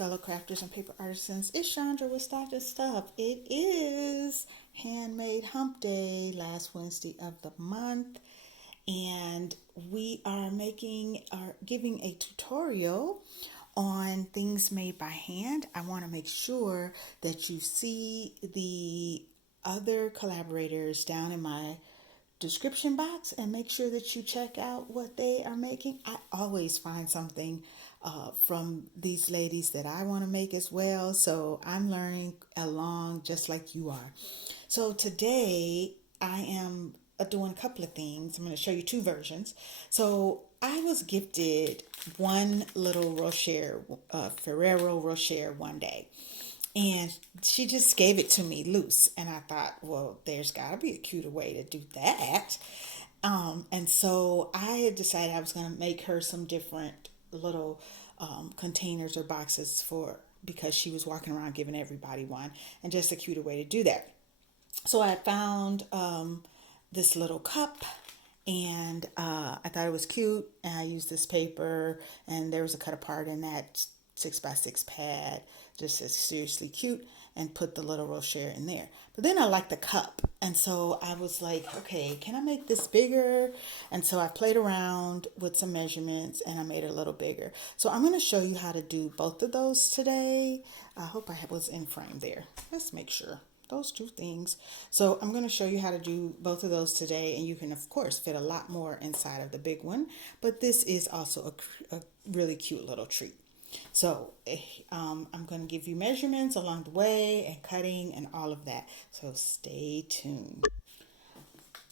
fellow crafters and paper artisans. It's Chandra with Start This Stuff. It is Handmade Hump Day, last Wednesday of the month, and we are giving a tutorial on things made by hand. I want to make sure that you see the other collaborators down in my description box and make sure that you check out what they are making. I always find something from these ladies that I want to make as well, so I'm learning along just like you are. So today I am doing a couple of things. I'm going to show you two versions. So I was gifted one little Ferrero Rocher one day, and she just gave it to me loose. And I thought, well, there's got to be a cuter way to do that. And so I had decided I was going to make her some different little containers or boxes because she was walking around giving everybody one, and just a cuter way to do that. So I found this little cup, and I thought it was cute, and I used this paper, and there was a cut apart in that 6x6 pad, just as seriously cute, and put the little Rocher in there. But then I liked the cup, and so I was like, okay, can I make this bigger? And so I played around with some measurements, and I made it a little bigger. So I'm going to show you how to do both of those today. I hope I was in frame there. Let's make sure. Those two things. So I'm going to show you how to do both of those today, and you can of course fit a lot more inside of the big one, but this is also a really cute little treat. So I'm going to give you measurements along the way and cutting and all of that, so stay tuned.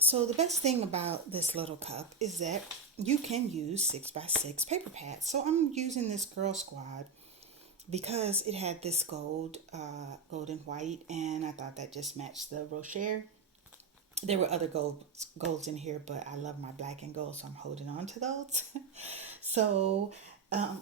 So the best thing about this little cup is that you can use 6x6 paper pads. So I'm using this Girl Squad because it had this gold and white, and I thought that just matched the Rocher. There were other golds in here, but I love my black and gold, so I'm holding on to those. So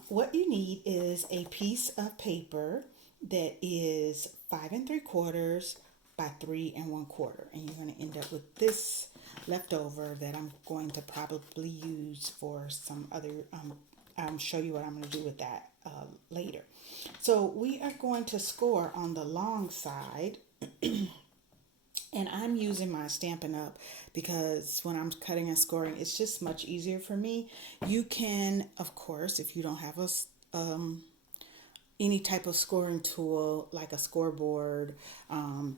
what you need is a piece of paper that is 5 3/4 by 3 1/4, and you're going to end up with this leftover that I'm going to probably use for some other. I'll show you what I'm going to do with that later. So we are going to score on the long side, and I'm using my Stampin' Up! Because when I'm cutting and scoring, it's just much easier for me. You can, of course, if you don't have any type of scoring tool like a scoreboard,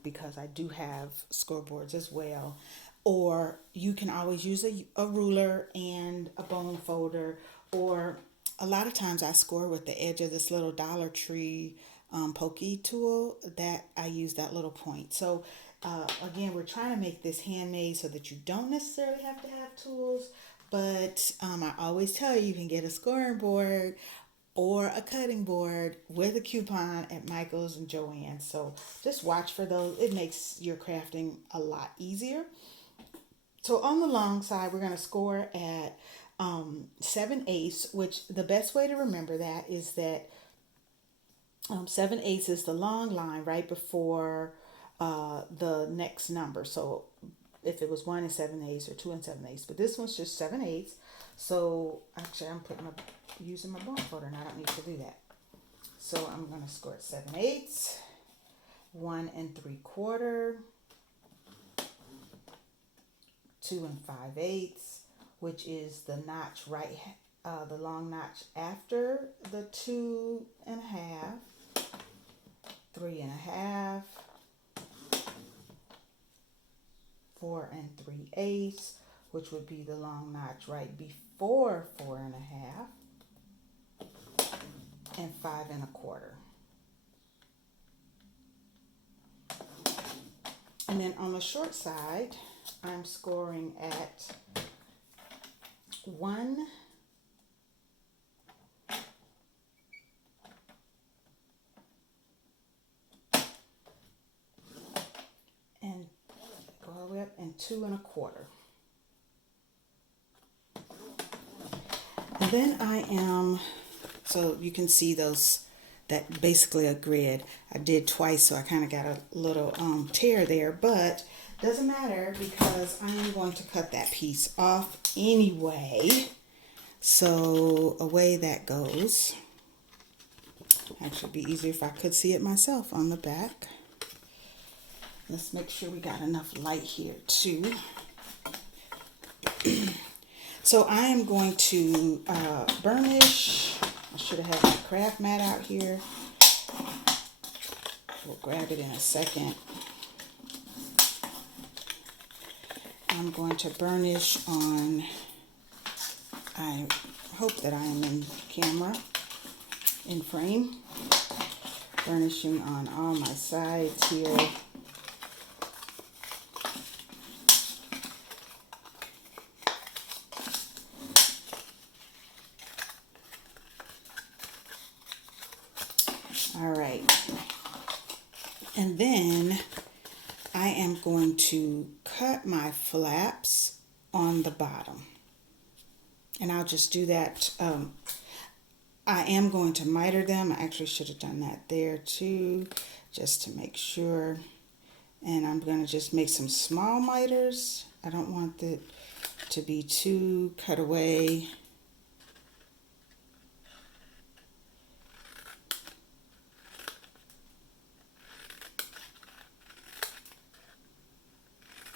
because I do have scoreboards as well, or you can always use a ruler and a bone folder, or a lot of times I score with the edge of this little Dollar Tree pokey tool that I use that little point. So again, we're trying to make this handmade so that you don't necessarily have to have tools, but I always tell you can get a scoring board or a cutting board with a coupon at Michael's and Joann's. So just watch for those. It makes your crafting a lot easier. So on the long side, we're going to score at 7/8, which the best way to remember that is that 7/8 is the long line right before the next number. So if it was 1 7/8 or 2 7/8, but this one's just 7/8. So actually, I'm using my bone folder, and I don't need to do that. So I'm going to score at 7/8, 1 3/4, 2 5/8, which is the notch the long notch after the 2 1/2, 3 1/2, 4 3/8, which would be the long notch right before 4 1/2, and 5 1/4. And then on the short side, I'm scoring at 1 and go all the way up, and 2 1/4. And then so you can see that basically a grid. I did twice, so I kind of got a little tear there, but doesn't matter because I'm going to cut that piece off anyway. So away that goes. Actually, it'd be easier if I could see it myself on the back. Let's make sure we got enough light here too. So I am going to burnish. I should have had my craft mat out here. We'll grab it in a second. I'm going to burnish on, I hope that I am in camera, in frame. Burnishing on all my sides here. All right. And then I am going to cut my flaps on the bottom. And I'll just do that. I am going to miter them. I actually should have done that there too, just to make sure. And I'm going to just make some small miters. I don't want it to be too cut away.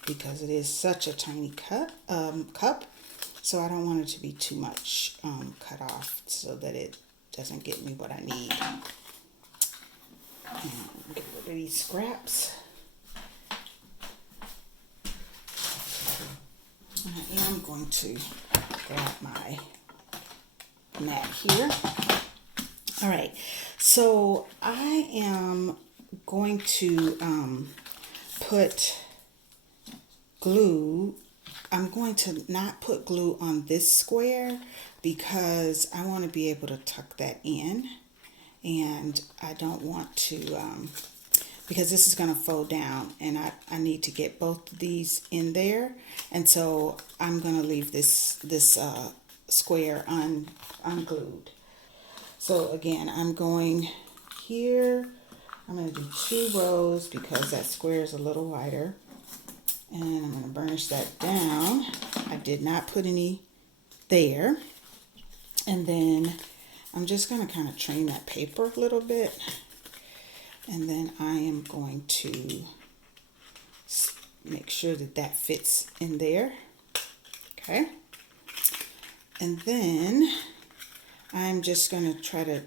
Because it is such a tiny cup, so I don't want it to be too much cut off so that it doesn't get me what I need. Get rid of these scraps. I am going to grab my mat here. All right, so I am going to put glue. I'm going to not put glue on this square because I want to be able to tuck that in, and I don't want to because this is going to fold down, and I need to get both of these in there, and so I'm going to leave this square unglued. So again, I'm going here. I'm going to do 2 rows because that square is a little wider. And I'm going to burnish that down. I did not put any there. And then I'm just going to kind of train that paper a little bit. And then I am going to make sure that that fits in there. Okay. And then I'm just going to try to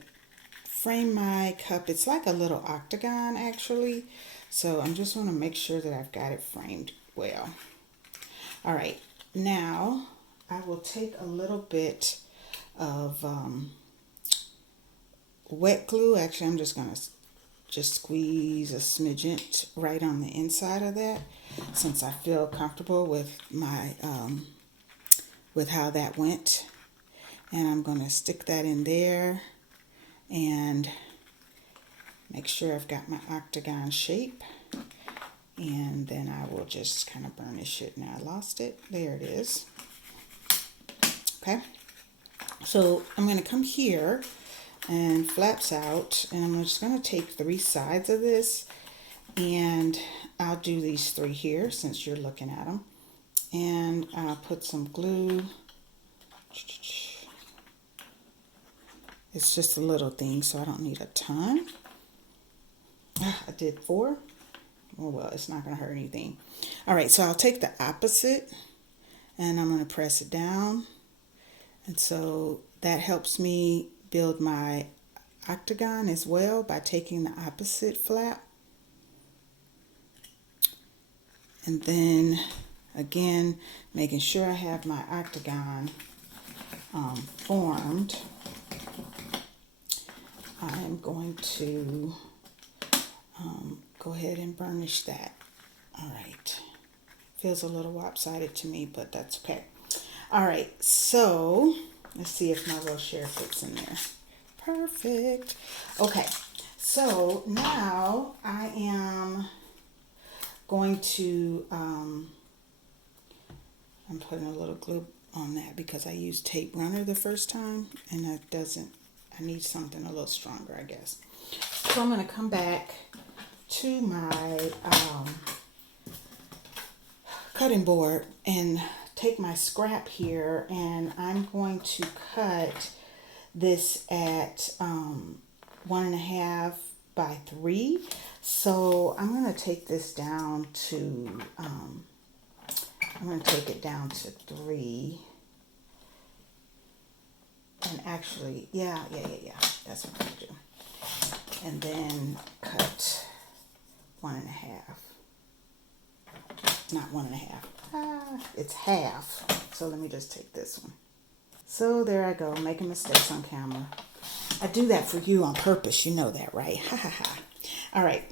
frame my cup. It's like a little octagon actually. So I'm just want to make sure that I've got it framed well. All right, now I will take a little bit of wet glue. Actually, I'm just going to just squeeze a smidgen right on the inside of that, since I feel comfortable with my with how that went. And I'm going to stick that in there and make sure I've got my octagon shape. And then I will just kind of burnish it. Now I lost it. There it is. Okay. So I'm going to come here and flaps out. And I'm just going to take 3 sides of this. And I'll do these 3 here since you're looking at them. And I'll put some glue. It's just a little thing, so I don't need a ton. I did 4. Oh well, it's not going to hurt anything. All right, so I'll take the opposite and I'm going to press it down. And so that helps me build my octagon as well by taking the opposite flap. And then again, making sure I have my octagon formed. I'm going to go ahead and burnish that. All right. Feels a little lopsided to me, but that's okay. All right, so let's see if my roll share fits in there. Perfect. Okay, so now I am going to, I'm putting a little glue on that because I used tape runner the first time and that doesn't, I need something a little stronger, I guess. So I'm going to come back to my cutting board and take my scrap here, and I'm going to cut this at 1.5 by 3. So I'm going to take this down to, I'm going to take it down to 3. And actually, yeah. That's what I'm going to do. And then cut 1.5. Not 1.5. It's half. So let me just take this one. So there I go, making mistakes on camera. I do that for you on purpose. You know that, right? Ha ha ha. All right.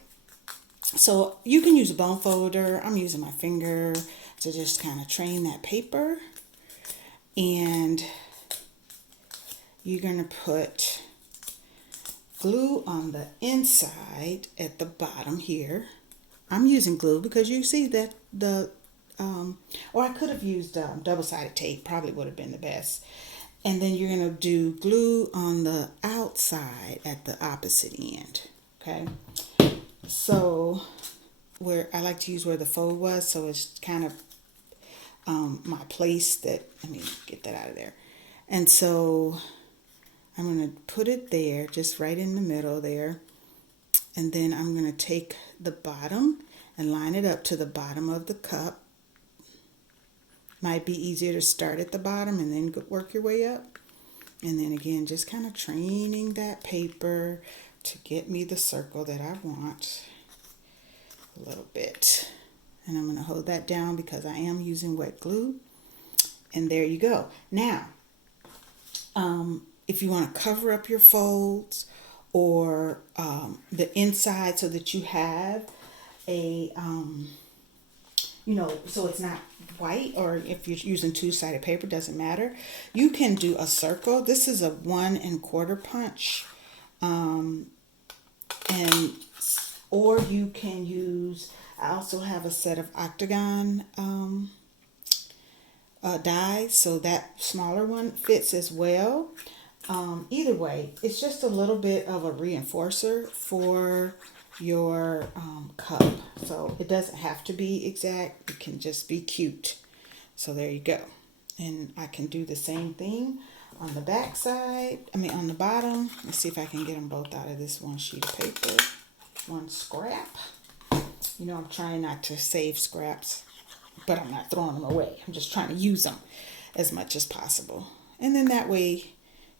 So you can use a bone folder. I'm using my finger to just kind of train that paper. And you're going to put glue on the inside at the bottom here. I'm using glue because you see that or I could have used double-sided tape, probably would have been the best. And then you're going to do glue on the outside at the opposite end, okay? So where I like to use where the fold was, so it's kind of my place that, let me get that out of there. And so I'm going to put it there, just right in the middle there. And then I'm going to take the bottom and line it up to the bottom of the cup. Might be easier to start at the bottom and then work your way up. And then again, just kind of training that paper to get me the circle that I want a little bit. And I'm going to hold that down because I am using wet glue. And there you go. Now, if you want to cover up your folds or the inside so that you have a, so it's not white, or if you're using two-sided paper, doesn't matter. You can do a circle. This is a 1 1/4 punch. Or you can use, I also have a set of octagon dies, so that smaller one fits as well. Either way, it's just a little bit of a reinforcer for your cup. So it doesn't have to be exact. It can just be cute. So there you go. And I can do the same thing on the back side. On the bottom. Let's see if I can get them both out of this one sheet of paper. One scrap. I'm trying not to save scraps, but I'm not throwing them away. I'm just trying to use them as much as possible. And then that way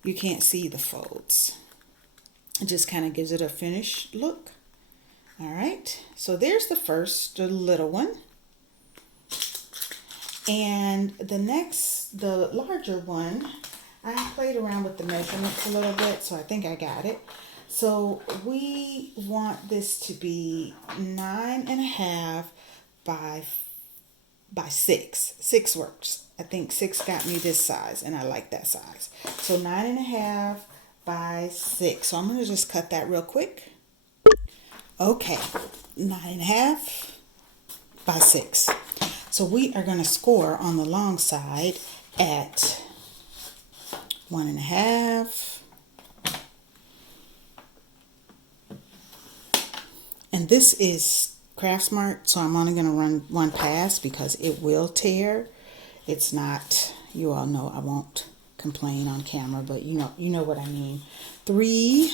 you can't see the folds. It just kind of gives it a finished look. All right, so there's the little one. And the larger one, I played around with the measurements a little bit, so I think I got it. So we want this to be 9.5 by 6. 6 works. I think 6 got me this size, and I like that size. So 9.5 by 6. So I'm going to just cut that real quick. Okay, 9.5 by 6. So we are going to score on the long side at 1.5. And this is Craft Smart, so I'm only going to run one pass because it will tear. It's not, you all know I won't complain on camera, but you know what I mean. 3,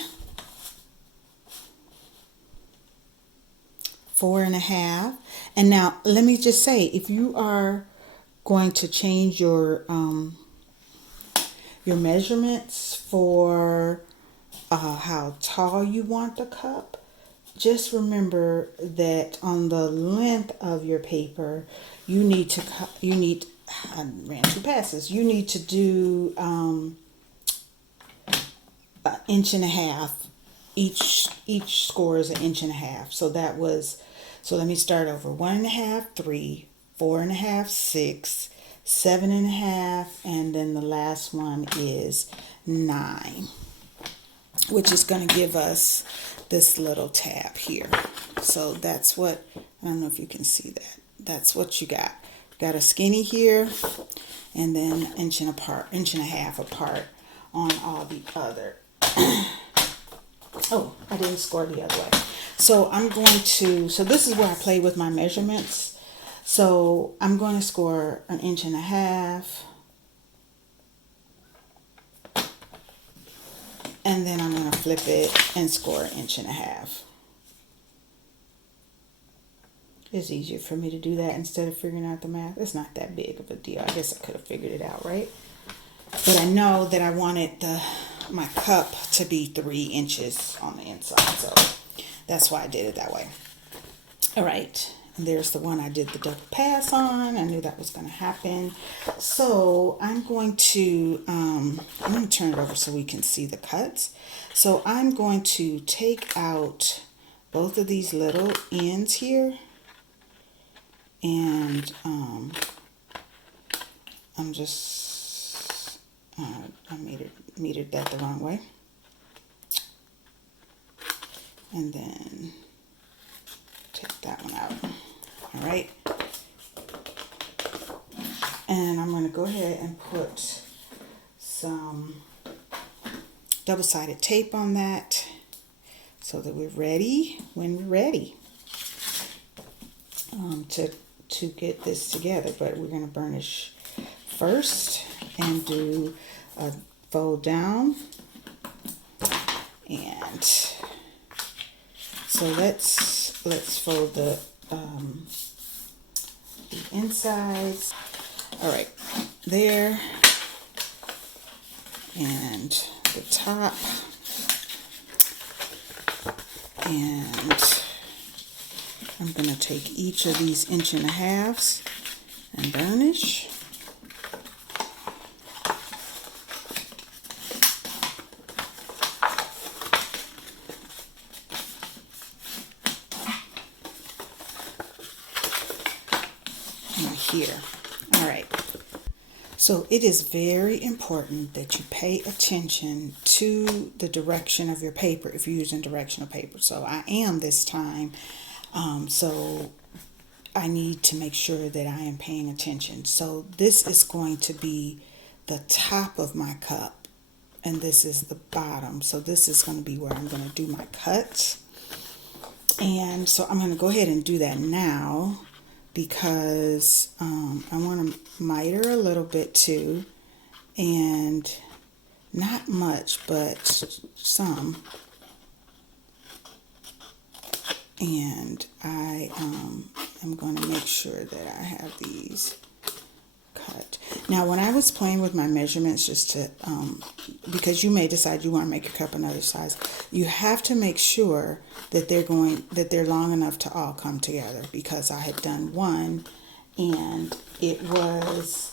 4.5. And now let me just say, if you are going to change your measurements for how tall you want the cup, just remember that on the length of your paper, you need I ran 2 passes. You need to do 1.5 inches. Each score is 1.5 inches. So let me start over. 1.5, 3, 4.5, 6, 7.5, and then the last one is 9, which is going to give us this little tab here. So that's what, I don't know if you can see that. That's what you got. Got a skinny here, and then 1.5 inches apart on all the other. Oh, I didn't score the other way. So so this is where I play with my measurements. So I'm going to score 1.5 inches. And then I'm going to flip it and score 1.5 inches. It's easier for me to do that instead of figuring out the math. It's not that big of a deal. I guess I could have figured it out, right? But I know that I wanted my cup to be 3 inches on the inside, so that's why I did it that way. All right, and there's the one I did the double pass on. I knew that was going to happen. So I'm going to turn it over so we can see the cuts. So I'm going to take out both of these little ends here, and I'm just I metered that the wrong way, and then take that one out. All right, and I'm going to go ahead and put some double-sided tape on that so that we're ready when we're ready to get this together. But we're going to burnish first and do a fold down, and so let's fold the insides. All right, there, and the top, and I'm going to take each of these 1.5 inches and burnish. Here. All right. So it is very important that you pay attention to the direction of your paper if you're using directional paper. So I am this time. So I need to make sure that I am paying attention. So this is going to be the top of my cup, and this is the bottom. So this is going to be where I'm going to do my cut. And so I'm going to go ahead and do that now, because I want to miter a little bit too, and not much, but some. And I am going to make sure that I have these cut. Now, when I was playing with my measurements, just to because you may decide you want to make your cup another size, you have to make sure that they're long enough to all come together, because I had done one and it was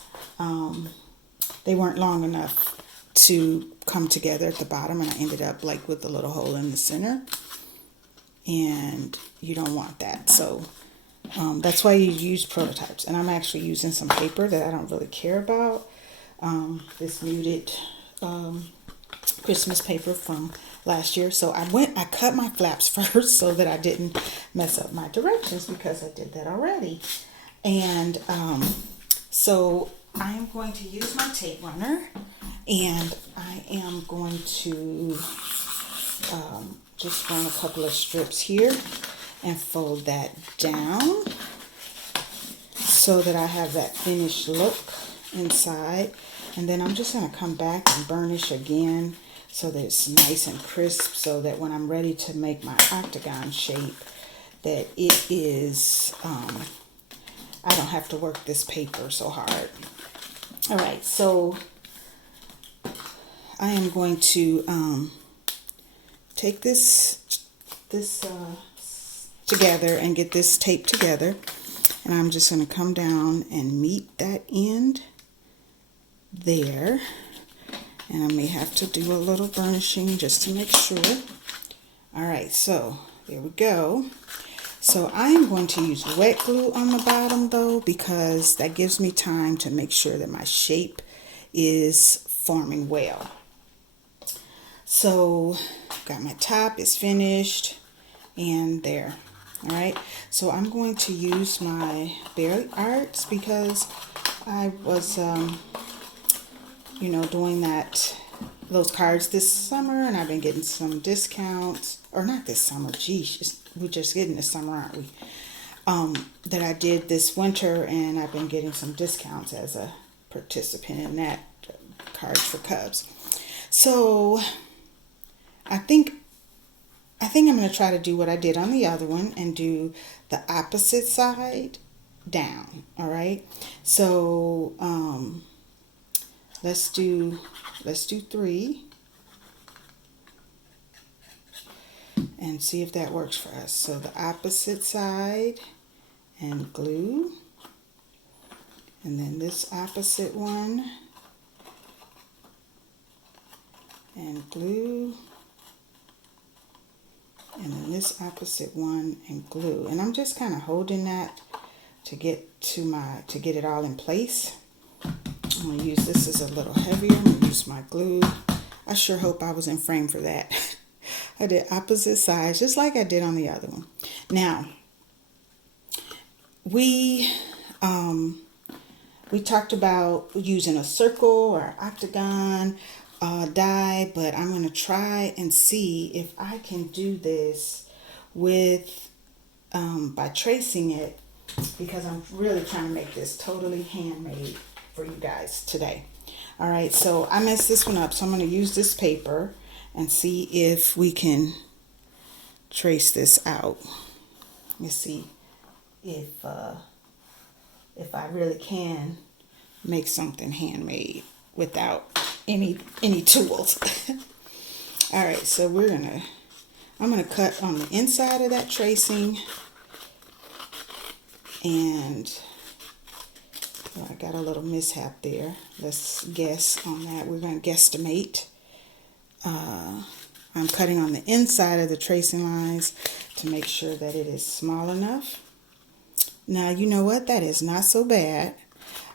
they weren't long enough to come together at the bottom, and I ended up like with a little hole in the center, and you don't want that. So that's why you use prototypes. And I'm actually using some paper that I don't really care about, this muted Christmas paper from last year. So I cut my flaps first so that I didn't mess up my directions, because I did that already. And so I am going to use my tape runner, and I am going to just run a couple of strips here and fold that down so that I have that finished look inside. And then I'm just going to come back and burnish again so that it's nice and crisp, so that when I'm ready to make my octagon shape, that it is, I don't have to work this paper so hard. All right, so I am going to take this together and get this taped together, and I'm just going to come down and meet that end there, and I may have to do a little burnishing just to make sure. All right, so there we go. So I am going to use wet glue on the bottom though, because that gives me time to make sure that my shape is forming well. So got my top is finished, and there. All right, so I'm going to use my Berry Arts, because I was doing those cards this summer, and I've been getting some discounts, or not this summer, geez, we're just getting this summer, aren't we? That I did this winter, and I've been getting some discounts as a participant in that, Cards for Cubs. So I think I'm going to try to do what I did on the other one and do the opposite side down. All right. So let's do 3 and see if that works for us. So the opposite side and glue, and then this opposite one and glue, and then this opposite one and glue. And I'm just kind of holding that to get it all in place. I'm going to use this as a little heavier. I'm going to use my glue. I sure hope I was in frame for that. I did opposite sides just like I did on the other one. Now, we talked about using a circle or octagon die, but I'm going to try and see if I can do this with by tracing it, because I'm really trying to make this totally handmade for you guys today. All right, so I messed this one up, so I'm going to use this paper and see if we can trace this out. Let me see if I really can make something handmade without any tools. All right, so I'm gonna cut on the inside of that tracing, and I got a little mishap there. Let's guess on that. We're gonna guesstimate. I'm cutting on the inside of the tracing lines to make sure that it is small enough. Now, you know what? That is not so bad.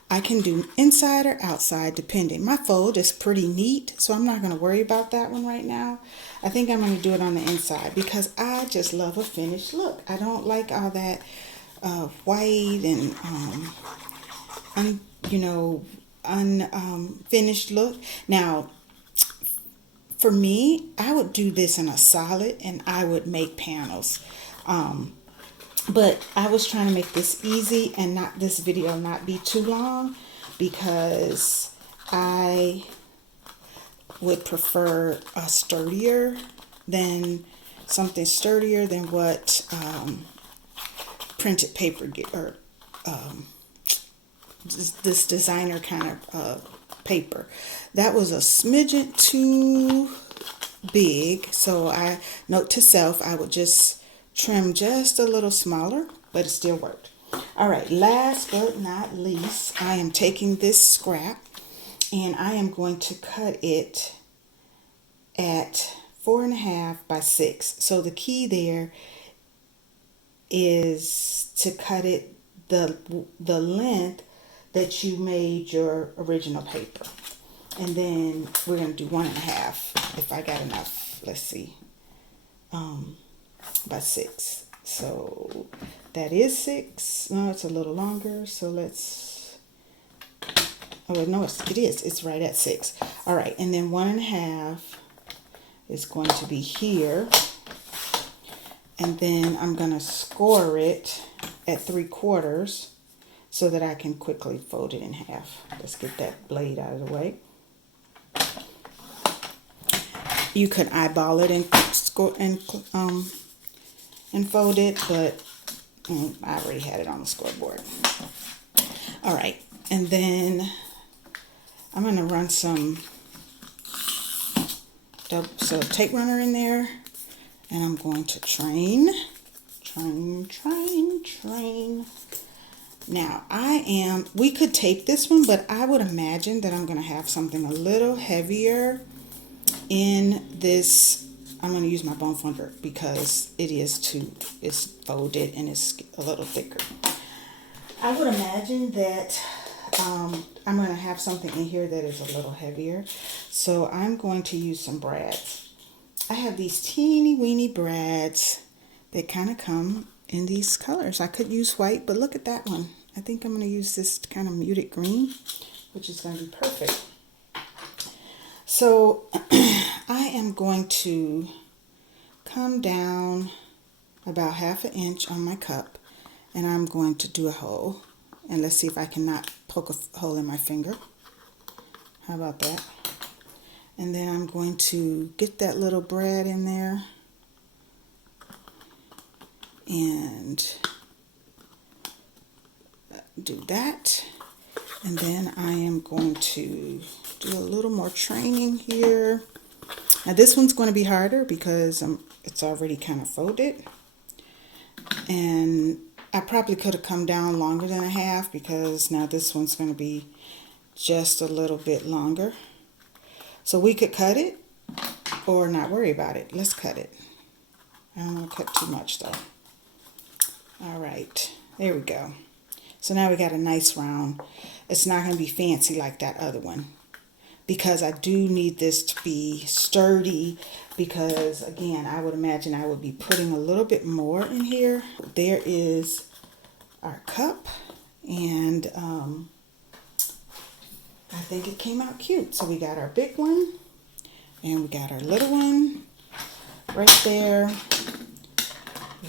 I can do inside or outside depending. My fold is pretty neat, so I'm not going to worry about that one right now. I think I'm going to do it on the inside because I just love a finished look. I don't like all that white and unfinished look. Now, for me, I would do this in a solid and I would make panels. But I was trying to make this easy and not this video not be too long, because I would prefer something sturdier than what printed paper or this designer kind of paper. That was a smidgen too big, so I note to self I would just trim just a little smaller, but it still worked. All right, last but not least, I am taking this scrap and I am going to cut it at 4.5 by 6. So the key there is to cut it the length that you made your original paper. And then we're going to do 1.5 if I got enough. Let's see. By 6. So that is 6. No, it's a little longer. So let's, oh no, it is. It's right at 6. All right, and then 1.5 is going to be here. And then I'm going to score it at 3/4 so that I can quickly fold it in half. Let's get that blade out of the way. You could eyeball it and score and fold it, but I already had it on the scoreboard. All right, and then I'm going to run some tape runner in there, and I'm going to train. Now, we could tape this one, but I would imagine that I'm going to have something a little heavier in this. I'm going to use my bone funder because it's folded and it's a little thicker. I would imagine that I'm going to have something in here that is a little heavier. So I'm going to use some brads. I have these teeny weeny brads that kind of come in these colors. I could use white, but look at that one. I think I'm going to use this kind of muted green, which is going to be perfect. So I am going to come down about 1/2 inch on my cup, and I'm going to do a hole. And let's see if I can not poke a hole in my finger. How about that? And then I'm going to get that little brad in there and do that. And then I am going to do a little more training here. Now this one's going to be harder because it's already kind of folded. And I probably could have come down longer than a half because now this one's going to be just a little bit longer. So we could cut it or not worry about it. Let's cut it. I don't want to cut too much though. All right, there we go. So now we got a nice round. It's not going to be fancy like that other one because I do need this to be sturdy because, again, I would imagine I would be putting a little bit more in here. There is our cup, and I think it came out cute. So we got our big one and we got our little one right there,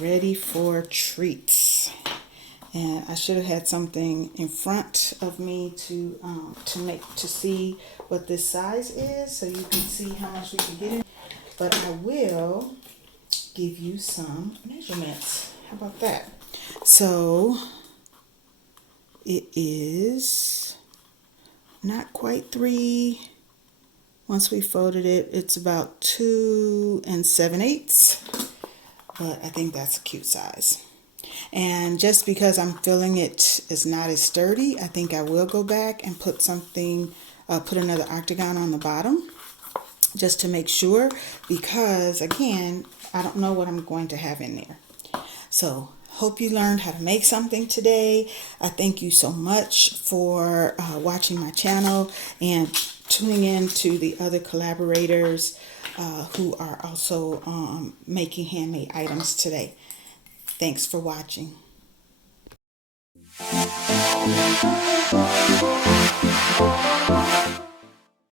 ready for treats. And I should have had something in front of me to see what this size is, so you can see how much we can get in. But I will give you some measurements. How about that? So it is not quite 3. Once we folded it, it's about 2 7/8. But I think that's a cute size. And just because I'm feeling it is not as sturdy, I think I will go back and put another octagon on the bottom just to make sure, because again, I don't know what I'm going to have in there. So hope you learned how to make something today. I thank you so much for watching my channel and tuning in to the other collaborators who are also making handmade items today. Thanks for watching.